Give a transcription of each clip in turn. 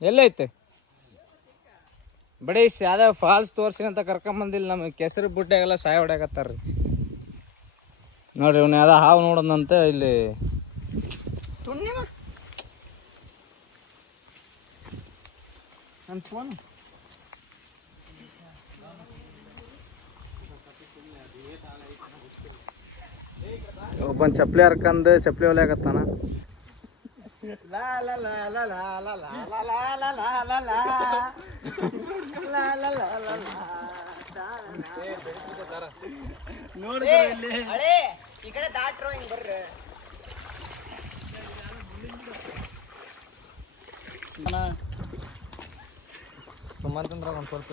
ಎಲ್ಲೈತೆ ಬಡೀ ಯಾವ್ದ ಫಾಲ್ಸ್ ತೋರ್ಸಿ ಅಂತ ಕರ್ಕೊಂಬಂದಿಲ್ಲ ನಮಗೆ ಕೆಸರು ಬುಡ್ಡೆಗೆಲ್ಲ ಸಾಯ ಹೊಡ್ಯಾಕತ್ತಾರ್ರಿ ನೋಡ್ರಿ ಇವ್ನ ಯಾವ್ದ ಹಾವು ನೋಡೋದಂತೆ ಇಲ್ಲಿ ಒಬ್ಬನ್ ಚಪ್ಲಿ ಹರ್ಕಂದು ಚಪ್ಲಿ ಹೊಲಿಯಾಕತ್ತಾನ ಈ ಕಡೆ ದಾಟ್ರು ಹಿಂಗ್ ಬರ್ರಿ ಸುಮಂತಂದ್ರ ಒಂದ್ ಸ್ವಲ್ಪ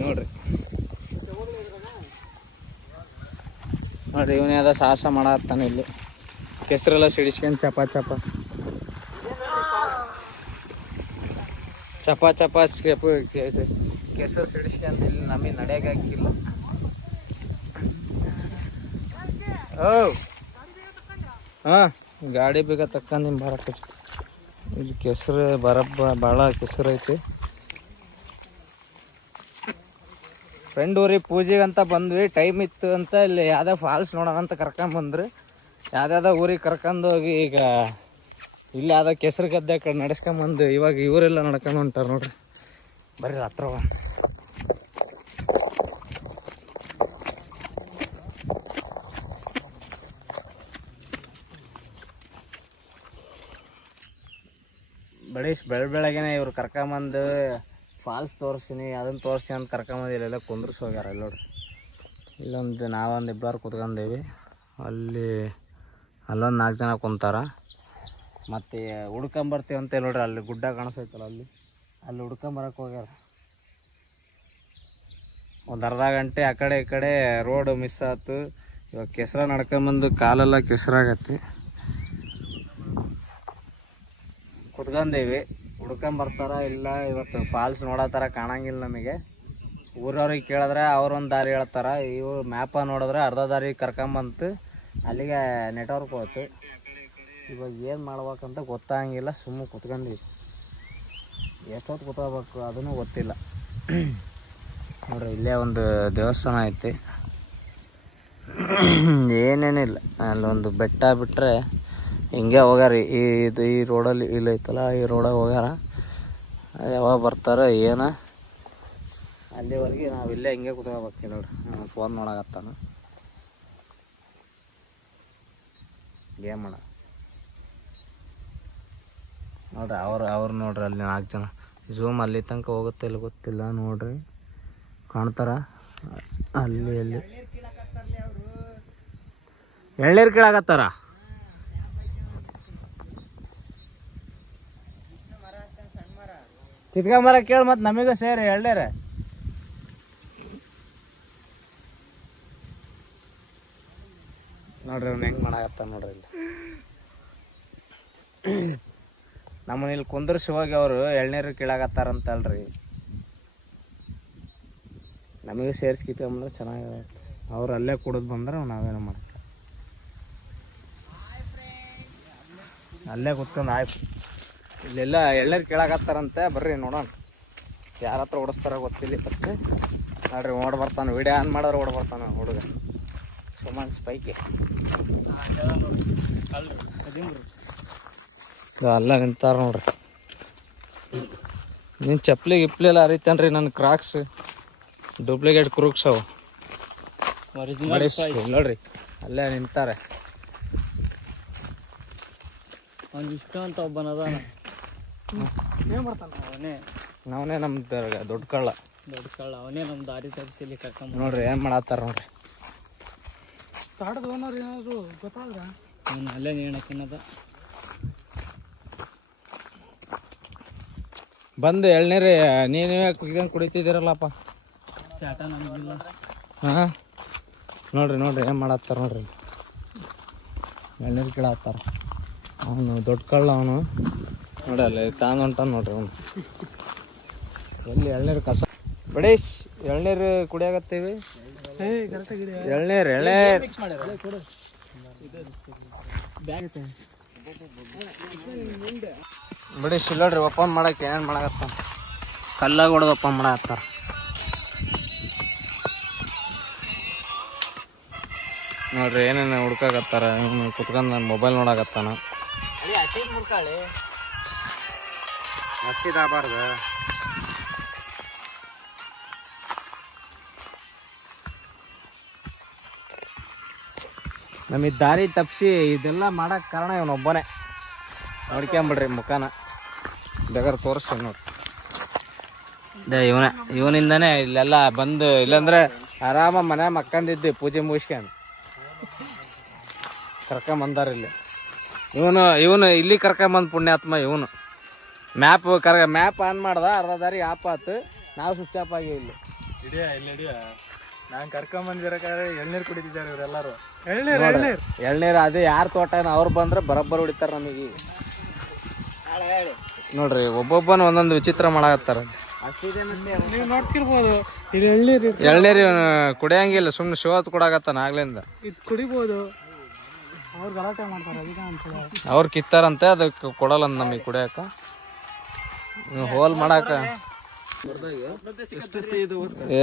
ನೋಡ್ರಿ ನೋಡ್ರಿ ಇವನೇ ಅದ ಸಾಹಸ ಮಾಡತ್ತಾನ ಇಲ್ಲಿ ಕೆಸರೆಲ್ಲ ಸಿಡಿಸ್ಕೊಂಡ್ ಚಪ ಕೆಸರು ಸಿಡಿಸ್ಕೊಂಡ್ ಇಲ್ಲಿ ನಮಗೆ ನಡೆಯಕ್ಕಾಗಿಲ್ಲ ಹಾ ಗಾಡಿ ಬೇಗ ತಕ್ಕಂದು ನಿಮ್ ಬರಕ್ಕೆ ಇಲ್ಲಿ ಕೆಸರು ಭಾಳ ಕೆಸರು ಐತಿ ಫ್ರೆಂಡ್ ಊರಿಗೆ ಪೂಜೆಗೆ ಅಂತ ಬಂದ್ವಿ ಟೈಮ್ ಇತ್ತು ಅಂತ ಇಲ್ಲಿ ಯಾವ್ದೋ ಫಾಲ್ಸ್ ನೋಡೋಣ ಅಂತ ಕರ್ಕೊಂಬಂದ್ರಿ ಯಾವ್ದಾವ್ದೋ ಊರಿಗೆ ಕರ್ಕೊಂಡು ಹೋಗಿ ಈಗ ಇಲ್ಲಿ ಯಾವ್ದೋ ಕೆಸರು ಗದ್ದೆ ಕಡೆ ನಡೆಸ್ಕೊಂಬಂದು ಇವಾಗ ಇವರೆಲ್ಲ ನಡ್ಕೊಂಡು ಹೊಂಟಾರ ನೋಡ್ರಿ ಬರ್ರಿ ಹತ್ರ ಬೆಳಗ್ಗೆನೆ ಇವ್ರು ಕರ್ಕೊಂಬಂದು ಫಾಲ್ಸ್ ತೋರಿಸ್ತೀನಿ ಅದನ್ನು ತೋರಿಸ್ತೀನಿ ಅಂತ ಕರ್ಕೊಂಬಂದು ಇಲ್ಲೆಲ್ಲ ಕುಂದ್ರಿಸಿ ಹೋಗ್ಯಾರ ಇಲ್ಲಿ ನೋಡ್ರಿ ಇಲ್ಲೊಂದು ನಾವೊಂದು ಇಬ್ಬರು ಕುತ್ಕೊಂಡೀವಿ ಅಲ್ಲೊಂದು 4 ಜನ ಕುಂತಾರ ಮತ್ತು ಹುಡ್ಕೊಂಬರ್ತೀವಿ ಅಂತ ನೋಡ್ರಿ ಅಲ್ಲಿ ಗುಡ್ಡ ಕಾಣಿಸ್ತೈತಲ್ಲ ಅಲ್ಲಿ ಹುಡ್ಕೊಂಬರಕ್ಕೆ ಹೋಗ್ಯಾರ ಒಂದು ಅರ್ಧ ಗಂಟೆ ಆ ಕಡೆ ಈ ಕಡೆ ರೋಡ್ ಮಿಸ್ ಆಯ್ತು ಇವಾಗ ಕೆಸರ ನಡ್ಕೊಂಬಂದು ಕಾಲೆಲ್ಲ ಕೆಸರಾಗತ್ತೆ ಕುತ್ಕೊಂಡೀವಿ ಹುಡ್ಕೊಂಬರ್ತಾರ ಇಲ್ಲ ಇವತ್ತು ಫಾಲ್ಸ್ ನೋಡೋತರ ಕಾಣಂಗಿಲ್ಲ ನಮಗೆ ಊರವ್ರಿಗೆ ಕೇಳಿದ್ರೆ ಅವ್ರೊಂದು ದಾರಿ ಹೇಳ್ತಾರ ಇವು ಮ್ಯಾಪ ನೋಡಿದ್ರೆ ಅರ್ಧ ದಾರಿ ಕರ್ಕೊಂಬಂತು ಅಲ್ಲಿಗೆ ನೆಟ್ವರ್ಕ್ ಹೋಯ್ತು ಇವಾಗ ಏನು ಮಾಡ್ಬೇಕಂತ ಗೊತ್ತಾಗಂಗಿಲ್ಲ ಸುಮ್ಮನೆ ಕುತ್ಕೊಂಡೀವಿ ಎಷ್ಟೊತ್ತು ಕೂತ್ಕೋಬೇಕು ಅದನ್ನು ಗೊತ್ತಿಲ್ಲ ನೋಡ್ರಿ ಇಲ್ಲೇ ಒಂದು ದೇವಸ್ಥಾನ ಐತಿ ಏನೇನಿಲ್ಲ ಅಲ್ಲೊಂದು ಬೆಟ್ಟ ಬಿಟ್ಟರೆ ಹಿಂಗೆ ಹೋಗ್ಯಾರ ಈ ರೋಡಲ್ಲಿ ಇಲ್ಲೈತಲ್ಲ ಈ ರೋಡಾಗ ಹೋಗ್ಯಾರ ಯಾವಾಗ ಬರ್ತಾರ ಏನು ಅಲ್ಲಿವರೆಗೆ ನಾವು ಇಲ್ಲೇ ಹಿಂಗೆ ಕೂತ್ಕೋಬೇಕು ನೋಡ್ರಿ ಫೋನ್ ನೋಡಕತ್ತಾನ ಗೇಮ್ ಮಾಡ ನೋಡ್ರಿ ಅವ್ರು ನೋಡ್ರಿ ಅಲ್ಲಿ 4 ಜನ ಝೂಮ್ ಅಲ್ಲಿ ತನಕ ಹೋಗುತ್ತೆ ಇಲ್ಲಿ ಗೊತ್ತಿಲ್ಲ ನೋಡ್ರಿ ಕಾಣ್ತಾರ ಅಲ್ಲಿ ಎಳ್ನೀರು ಕೀಳಾಕತ್ತಾರ ಕಿತ್ಕೊಂಬರ ಕೇಳಿ ಮತ್ತು ನಮಗೂ ಸೇರಿ ಎಳ್ನೀರ ನೋಡ್ರಿ ಅವ್ನು ಹೆಂಗೆ ಮಾಡಾಕತ್ತ ನೋಡ್ರಿ ಇಲ್ಲಿ ನಮ್ಮನ್ನ ಇಲ್ಲಿ ಕುಂದರ್ಸಿ ಹೋಗಿ ಅವರು ಎಳ್ನೀರು ಕೀಳಾಕತ್ತಾರಂತಲ್ರಿ ನಮಗೆ ಸೇರಿಸಿ ಕಿತ್ಕೊಂಬಂದ್ರೆ ಚೆನ್ನಾಗಿರುತ್ತೆ ಅವ್ರು ಅಲ್ಲೇ ಕುಡಿದು ಬಂದ್ರೆ ನಾವೇನೋ ಮಾಡಕ್ಕೆ ಅಲ್ಲೇ ಕುತ್ಕೊಂಡು ಆಯ್ತು ಇಲ್ಲೆಲ್ಲ ಎಳ್ನೀರು ಕೀಳಾಕತ್ತಾರಂತೆ ಬರ್ರಿ ನೋಡೋಣ ಯಾರ ಹತ್ರ ಓಡಿಸ್ತಾರ ಗೊತ್ತಿಲ್ಲ ಮತ್ತೆ ನೋಡ್ರಿ ಓಡ್ ಬರ್ತಾನೆ ವಿಡಿಯೋ ಆನ್ ಮಾಡೋರು ಓಡ್ ಬರ್ತಾನೆ ಹುಡುಗ ಸುಮನ್ ಸ್ಪೈಕೆ ಅಲ್ಲ ನಿಂತಾರ ನೋಡ್ರಿ ನಿನ್ನ ಚಪ್ಪಲಿ ಗಿಪ್ಲಿ ಎಲ್ಲ ಹರಿತಾನ್ರಿ ನನ್ನ ಕ್ರಾಕ್ಸ್ ಡೂಪ್ಲಿಕೇಟ್ ಕ್ರೂಕ್ಸ್ ಅವು ನೋಡ್ರಿ ಅಲ್ಲೇ ನಿಂತಾರೆ ಇಷ್ಟ ಅಂತ ಒಬ್ಬನದಾನ ಏನ್ ಮಾಡ್ತಾನ ಅವನೇ ನಮ್ದು ದೊಡ್ಡ ಕಳ್ಳ ಅವನೇ ನಮ್ ದಾರಿ ತರಿಸಿ ಕರ್ಕೊಂಡ್ ನೋಡ್ರಿ ಏನ್ ಮಾಡತ್ತಾರ ನೋಡ್ರಿ ತಾಡದ ಓನರ್ ಏನಾದ್ರು ಗೊತ್ತಾದ್ರ ಅಲ್ಲೇ ನೇಣಕ್ಕಿನ್ನದ ಬಂದು ಎಳ್ನೀರು ನೀವೇ ಕುಡಿತಿದ್ದೀರಲ್ಲಪ್ಪ ಚಾಟ ನಮಗಿಲ್ಲ ಹಾಂ ನೋಡ್ರಿ ಏನ್ ಮಾಡತ್ತಾರ ನೋಡ್ರಿ ಎಳ್ನೀರು ಗಿಡ ಹತ್ತಾರ. ಅವನು ದೊಡ್ಡ ಕಳ್ಳ ಅವನು ನೋಡಿ ಅಲ್ಲಿ ತಾನು ಹೊಂಟಾನ ನೋಡ್ರಿ ಅವನು. ಎಲ್ಲಿ ಎಳ್ನೀರು ಕಸ ಬಡೀಶ್ ಎಳ್ನೀರು ಕುಡಿಯಾಗತ್ತೀವಿ. ಎಳ್ನೀರು ಬಡೀಶ್ ಇಲ್ಲೋಡ್ರಿ ಓಪನ್ ಮಾಡಕ್ಕೆ ಏನೇನು ಮಾಡಾಕತ್ತ ಕಲ್ಲಾಗ ಹೊಡೆದು ಓಪನ್ ಮಾಡಾಕತ್ತಾರ. ನೋಡ್ರಿ ಏನೇನು ಹುಡ್ಕಾಕತ್ತಾರ. ಕುತ್ಕೊಂಡು ನಾನು ಮೊಬೈಲ್ ನೋಡಾಕತ್ತಾನ. ಹಸಿದಾಗಬಾರ್ದು. ನಮಗೆ ದಾರಿ ತಪ್ಪಿಸಿ ಇದೆಲ್ಲ ಮಾಡಕ್ಕೆ ಕಾರಣ ಇವನೊಬ್ಬನೇ. ನೋಡ್ಕೊಂಬಿಡ್ರಿ ಮುಖಾನ ಬೇಕಾದ್ರೆ ತೋರಿಸ್ತೀನಿ ನೋಡ್ರಿ. ಇವನಿಂದಾನೇ ಇಲ್ಲೆಲ್ಲ ಬಂದು, ಇಲ್ಲಾಂದ್ರೆ ಆರಾಮ ಮನೆ ಮಕ್ಕಂದಿದ್ದೆ ಪೂಜೆ ಮುಗಿಸ್ಕೊಂಡು ಕರ್ಕೊಂಬಂದಾರ ಇಲ್ಲಿ. ಇವನು ಇಲ್ಲಿ ಕರ್ಕೊಂಬಂದು ಪುಣ್ಯಾತ್ಮ. ಇವನು ಮ್ಯಾಪ್ ಆನ್ ಮಾಡ್ದ, ಅರ್ಧ ದಾರಿ ಆಪ್ ಆತು. ನಾವು ಸ್ವಿಚ್ ಆಫ್ ಆಗಿ ಇಲ್ಲಿ ನಾನು ಕರ್ಕೊಂಬಂದಿರಕಾದ್ರೆ ಎಳ್ನೀರು ಕುಡಿತಿದ್ದಾರೆ ಇವರೆಲ್ಲರೂ. ಎಳ್ನೀರು ಅದೇ ಯಾರ ತೋಟ ಅವ್ರು ಬಂದ್ರೆ ಬರೋಬ್ಬರ ಹೊಡಿತಾರ ನಮಗೆ. ನೋಡ್ರಿ ಒಬ್ಬೊಬ್ಬನ ಒಂದೊಂದು ವಿಚಿತ್ರ ಮಾಡಾಕತ್ತಾರ. ನೀವು ನೋಡ್ತಿರ್ಬೋದು ಇದು ಎಳ್ನೀರು ಕುಡಿಯಂಗಿಲ್ಲ, ಸುಮ್ಮನೆ ಶೋ ಹೊತ್ತು ಕೊಡಾಕತ್ತಾನ ಆಗ್ಲಿಂದ. ಇದು ಕುಡಿಬೋದು, ಅವ್ರು ಗಲಾಟೆ ಮಾಡ್ತಾರೆ. ಅವ್ರು ಕಿತ್ತಾರಂತೆ, ಅದಕ್ಕೆ ಕೊಡಲ್ಲ ನಮಗೆ ಕುಡಿಯಾಕ. ಹೋಲ್ ಮಾಡಾಕ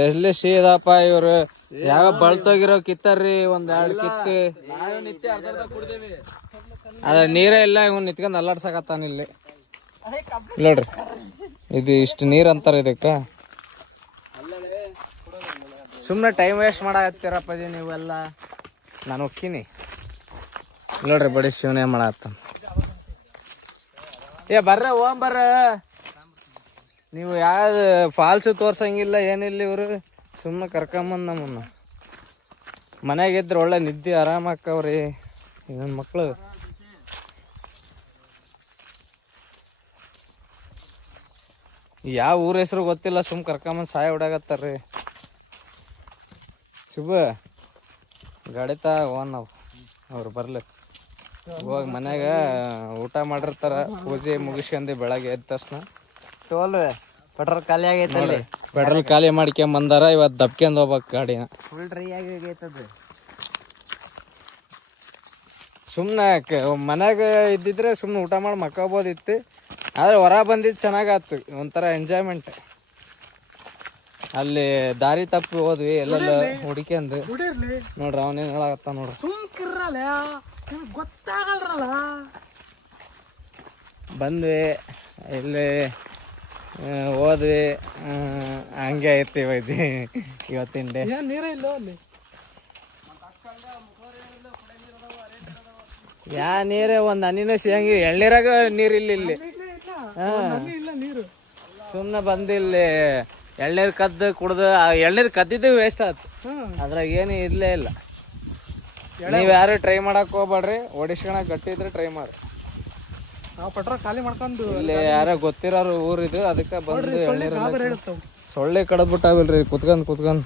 ಎಲ್ಲಿ ಸೀದಪ್ಪ ಇವ್ರು ಯಾವ ಬಳ್ತೋಗಿರೋ ಕಿತ್ತಾರ್ರಿ. ಒಂದ್ 2 ಕಿತ್ತು ಅದ ನೀರೇ ಇಲ್ಲ. ಇವ್ ನಿತ್ಕೊಂಡ್ ಅಲ್ಲಾಡ್ಸಕತ್ತಾನ ಇಲ್ಲಿ ನೋಡ್ರಿ. ಇದು ಇಷ್ಟು ನೀರ್ ಅಂತಾರ ಇದಕ್ಕ. ಸುಮ್ನೆ ಟೈಮ್ ವೇಸ್ಟ್ ಮಾಡಾಕತ್ತೀರಪ್ಪ ನೀವೆಲ್ಲ. ನಾನು ಹೋಗ್ತೀನಿ ನೋಡ್ರಿ. ಬಡಿ ಶಿವನೇ ಮಾಡಾಕತ್ತಾನ. ಬರ್ರ ಓಂ ಬರ್ರ. ನೀವು ಯಾವ್ದು ಫಾಲ್ಸು ತೋರ್ಸಂಗಿಲ್ಲ ಏನಿಲ್ಲ. ಇವರು ಸುಮ್ಮನೆ ಕರ್ಕೊಂಬಂದು ನಮ್ಮನ್ನ ಮನೆಗಿದ್ರೆ ಒಳ್ಳೆ ನಿದ್ದೆ ಆರಾಮಾಕವ್ರಿ ನನ್ನ ಮಕ್ಳು. ಯಾವ ಊರ ಹೆಸರು ಗೊತ್ತಿಲ್ಲ, ಸುಮ್ ಕರ್ಕೊಂಬಂದು ಸಹಾಯ ಹೊಡಾಕತ್ತಾರ್ರಿ. ಶುಭ ಗಾಡಿ ಹೋಗೋಣ ನಾವು. ಅವ್ರು ಬರ್ಲಿ ಹೋಗಿ ಮನ್ಯಾಗ ಊಟ ಮಾಡಿರ್ತಾರ. ಪೂಜೆ ಮುಗಿಸ್ಕೊಂಡಿ ಬೆಳಗ್ಗೆ ಎದ್ದ ತಕ್ಷಣ ಪೆಟ್ರೋಲ್ ಖಾಲಿ ಆಗೈತೆ. ಪೆಟ್ರೋಲ್ ಖಾಲಿ ಮಾಡ್ಕೊಂಡ್ ಬಂದಾರ. ಇವತ್ತು ದಬ್ಕೊಂಡ್ ಹೋಗ್ಬೇಕು ಗಾಡಿನ. ಫುಲ್ ಡ್ರೈ ಆಗೈತದ. ಸುಮ್ನೆ ಮನ್ಯಾಗ ಇದ್ದಿದ್ರೆ ಸುಮ್ನೆ ಊಟ ಮಾಡಿ ಮಕ್ಕೋಬೋದಿತ್ತು. ಆದ್ರೆ ಹೊರ ಬಂದಿದ್ದು ಚೆನ್ನಾಗಾತು, ಒಂಥರ ಎಂಜಾಯ್ಮೆಂಟ್. ಅಲ್ಲಿ ದಾರಿ ತಪ್ಪಿ ಹೋದ್ವಿ ಎಲ್ಲೆಲ್ಲ ಹುಡ್ಕ್ಯಂದು. ನೋಡ್ರಿ ಅವನೇನ್ ಹೇಳಾಕತ್ತ ನೋಡ್ರಿ. ಗೊತ್ತಾಗಲ್ರಲ್ಲ ಬಂದ್ವಿ ಇಲ್ಲಿ ಹೋದ್ವಿ. ಹಂಗೆ ಐತಿ ಇವತ್ತಿನ ಡೇ. ನೀರೇ ಇಲ್ಲ ಅಲ್ಲಿ. ಯಾ ನೀರೇ ಒಂದ್ ಹನಿನ ಸಿಗಂಗಿ. ಎಳ್ನೀರಾಗ ನೀರಿಲ್ಲ ಇಲ್ಲಿ. ಸುಮ್ನೆ ಬಂದಿಲ್ಲಿ ಎಳ್ನೀರ್ ಕದ್ದು ಕುಡ್ದು ಎಳ್ನೀರ್ ಕದ್ದಿದ್ದು ವೇಸ್ಟ್ ಆಯ್ತು. ಅದ್ರಾಗ ಏನು ಇರ್ಲೇ ಇಲ್ಲ. ನೀವ್ ಯಾರು ಟ್ರೈ ಮಾಡಕ್ ಹೋಗ್ಬೇಡ್ರಿ. ಓಡಿಸ್ಕೊಳಕ್ ಗಟ್ಟಿ ಇದ್ರೆ ಟ್ರೈ ಮಾಡ್ರಿ. ನಾವು ಪೆಟ್ರೋಲ್ ಖಾಲಿ ಮಾಡ್ಕೊಂಡು ಇಲ್ಲಿ ಯಾರೋ ಗೊತ್ತಿರೋರು ಊರಿದು, ಅದಕ್ಕೆ ಬಂದು ಸೊಳ್ಳೆ ಕಡದ್ಬಿಟ್ಟಾವಿಲ್ರಿ. ಕುತ್ಕೊಂಡ್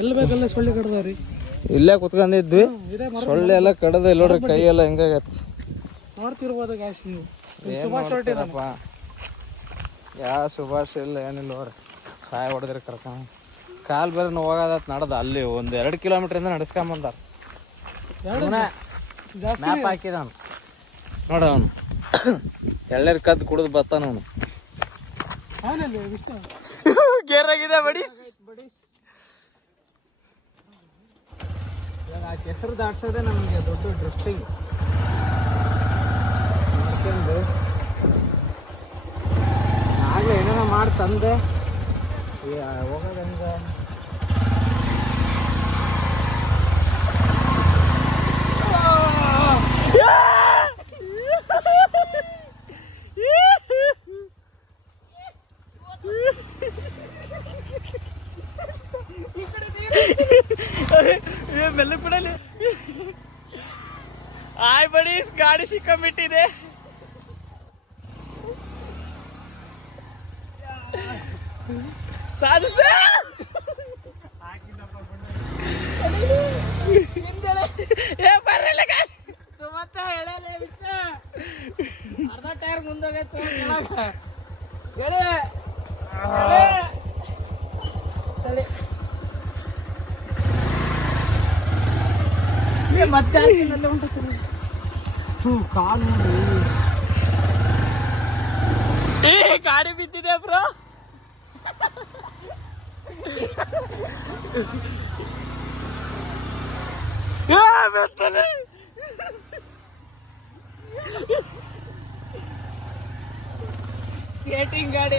ಎಲ್ಲಿ ಬೇಕಲ್ಲ ಸೊಳ್ಳೆ ಕಡ್ದಾವ್ರಿ. ಇಲ್ಲೇ ಕುತ್ಕೊಂಡಿದ್ವಿ. ಸೊಳ್ಳೆ ಎಲ್ಲ ಕಡದ ನೋಡ್ರಿ. ಕೈ ಎಲ್ಲ ಹೆಂಗಾಗತ್ತೆ ನೋಡ್ತಿರ್ಬೋದು. ಯಾವ ಸುಭಾಷ್ ಇಲ್ಲ ಏನಿಲ್ಲ ನೋಡ್ರಿ. ಸಹಾಯ ಹೊಡೆದ್ರಿ ಕರ್ಕೊಂಡ್. ಕಾಲ್ ಬೇರೆ ನೋವಾಗತ್ ನಡ್ದ. ಅಲ್ಲಿ 1-2 ಕಿಲೋಮೀಟರ್ ಇಂದ ನಡ್ಸ್ಕೊಂಬಂದಾರ. ಮ್ಯಾಪ್ ಹಾಕಿದಾನ ನೋಡ. ಅವನು ಎಳ್ನೀರ್ ಕದ್ದು ಕುಡಿದು ಬರ್ತಾನ. ಅವನು ಗೇರಾಗಿದೆ ಬಡಿ. ಕೆಸರು ದಾಟ್ಸೋದೆ ನಮಗೆ ದೊಡ್ಡ ಡ್ರಿಫ್ಟಿಂಗ್. ಆಗ್ಲೇ ಏನೇನ ಮಾಡಿ ತಂದೆ ಹೋಗೋದಂಗ. ಮೆಲ್ಲ ಬಿಡಲಿ. ಆಯ್ ಬಡಿ ಗಾಡಿ ಸಿಕ್ಕೊಂಡ್ಬಿಟ್ಟಿದೆ. ಸಾಧಿಸ ಬರಲ್ಲ ಸುಮತ್ತ. ಟೈರ್ ಮುಂದೋಗೈತೆ ಮತ್ತೆ ಕಾಲು ಗಾಡಿ ಬಿದ್ದಿದೆ ಬ್ರೋ. ಸ್ಕೇಟಿಂಗ್ ಗಾಡಿ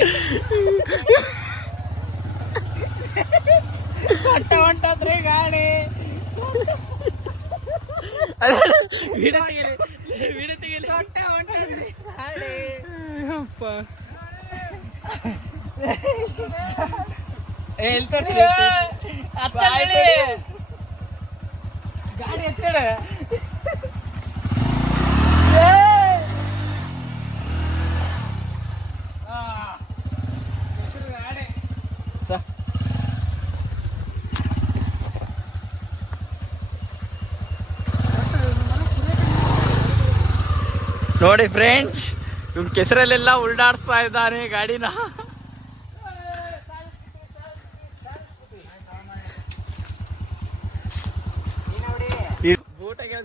ಸೊಟ್ಟ ಹೊಂಟದ್ರಿ ಗಾಡಿ. ಸೊಟ್ಟ ಹೊಂಟದ್ರಿ ಗಾಡಿ. ಗಾಡಿ ಎತ್ತಡ ನೋಡಿ ಫ್ರೆಂಡ್ಸ್, ಇವ್ ಕೆಸರಲ್ಲೆಲ್ಲ ಉಲ್ಡಾಡ್ಸ್ತಾ ಇದ್ದಾನೆ ಗಾಡಿನ.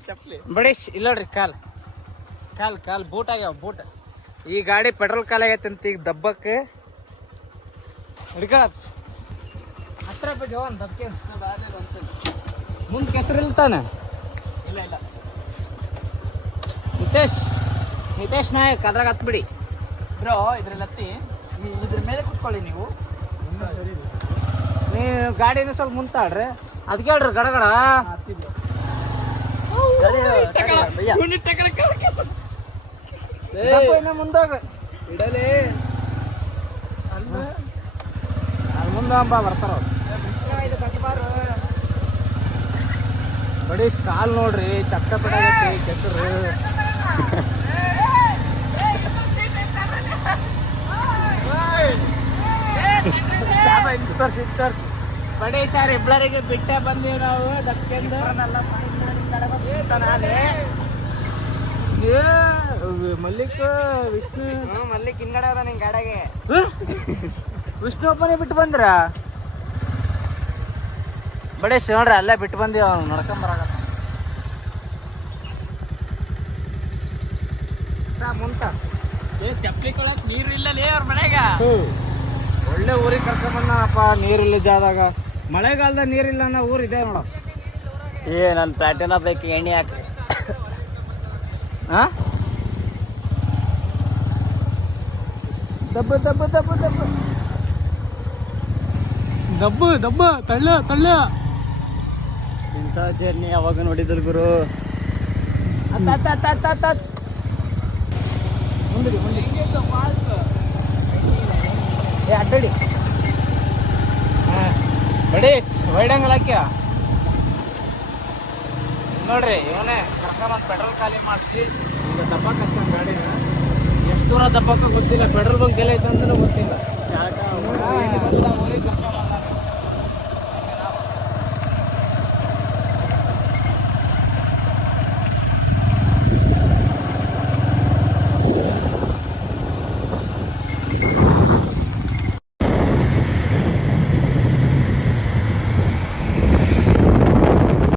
ಚಪ್ಪಲಿ ಬಡೇಶ್ ಇಲ್ಲ ನೋಡ್ರಿ, ಕಾಲ್ ಕಾಲ್ ಕಾಲ್ ಬೂಟ್ ಆಗ್ಯಾವ ಬೂಟ್. ಈ ಗಾಡಿ ಪೆಟ್ರೋಲ್ ಕಾಲ್ ಆಗೈತಂತ ಈಗ ದಬ್ಬಕ್ಕೆ ಹಿಡ್ಕೊಳ ಹತ್ರ ಜವಾನ್ ದಬ್ಬಕ್ಕೆ ಮುಂದೆ ಕೆಸರು ಇಲ್ತಾನೆ. ಇಲ್ಲ ಇಲ್ಲ ನಿತೇಶ್ ನಾಯಕ್ ಅದ್ರಾಗ ಹತ್ಬಿಡಿ ಬ್ರೋ. ಇದ್ರಲ್ಲಿ ಹತ್ತಿ ಇದ್ರ ಮೇಲೆ ಕುತ್ಕೊಳ್ಳಿ ನೀವು ಗಾಡಿನ ಸ್ವಲ್ಪ ಮುಂತಾಡ್ರಿ. ಅದಕ್ಕೆ ಹೇಳ್ರಿ ಗಡಗಡ ಮುಂದೋಗ ಇಡಲಿ ಅಲ್ಲಿ ಮುಂದ ಅಂಬ ಬರ್ತಾರ ಬಡಿ. ಕಾಲ್ ನೋಡ್ರಿ ಚಕ್ಕ ಪಡಾಗೈತಿ ಕೆಸರು. ಬಡಿ ಸರ್ ಇಬ್ಬರಿಗೆ ಬಿಟ್ಟೆ ಬಂದೀವಿ ನಾವು ದಕ್ಕೆಂದು. ಮಲ್ಲಿಕ್ ವಿಷ್ಣು ಮಲ್ಲಿಕ್ ಹಿಂಗಡೆ ಅದ ನಿಂಗೆ ಗಾಡಿಗೆ. ವಿಷ್ಣು ಒಬ್ಬನೇ ಬಿಟ್ಟು ಬಂದ್ರ ಬಡೇಶ್ ನೋಡ್ರಿ ಅಲ್ಲೇ ಬಿಟ್ಟು ಬಂದೀವಿ. ಅವ್ನು ನಡ್ಕೊಂಬರಾಗ ಮುಂತ ಚಪ್ಪಲಿ ಕೊಳಕ್ ನೀರು ಇಲ್ಲಲೇ ಅವ್ರ ಮನೆಗ. ಒಳ್ಳೆ ಊರಿಗೆ ಕರ್ಕೊಂಬಂದಪ್ಪ. ನೀರಿಲ್ಲ ಜಾದಾಗ ಮಳೆಗಾಲದ ನೀರಿಲ್ಲ ಅನ್ನೋ ಊರು ಇದೆ ನೋಡ. ನನ್ನ ಪ್ಲಾಟಿನ ಬೈಕ್ ಎಣ್ಣೆ ಹಾಕ್ರಿ. ದಬ್ಬ ದಬ್ಬ ದಬ್ಬ ದಬ್ಬ ದಬ್ಬ ದಬ್ಬ ತಳ್ಳ ತಳ್ಳ. ಇಂಥ ಜರ್ನಿ ಯಾವಾಗ ನೋಡಿದ್ರು ಗುರು. ಮುಂದೆ ಅಡ್ಡಡಿ ಬಡೇಶ್ ವೈಡಂಗಲ್ ಹಾಕ್ಯ ನೋಡ್ರಿ. ಇವನೇ ಕರ್ಕೊಂಬಂದು ಪೆಟ್ರೋಲ್ ಖಾಲಿ ಮಾಡಿಸಿ ಈಗ ದಬ್ಬಕ್ಕೆ ಹತ್ತಾನ ಗಾಡಿನ. ಎಷ್ಟು ದೂರ ದಬ್ಬಕ್ಕ ಗೊತ್ತಿಲ್ಲ. ಪೆಟ್ರೋಲ್ ಬಂಕ್ ಎಲ್ಲ ಐತೆ ಅಂದ್ರೆ ಗೊತ್ತಿಲ್ಲ. ಊರಿಗೆ ಕರ್ಕೊಂಬಂದ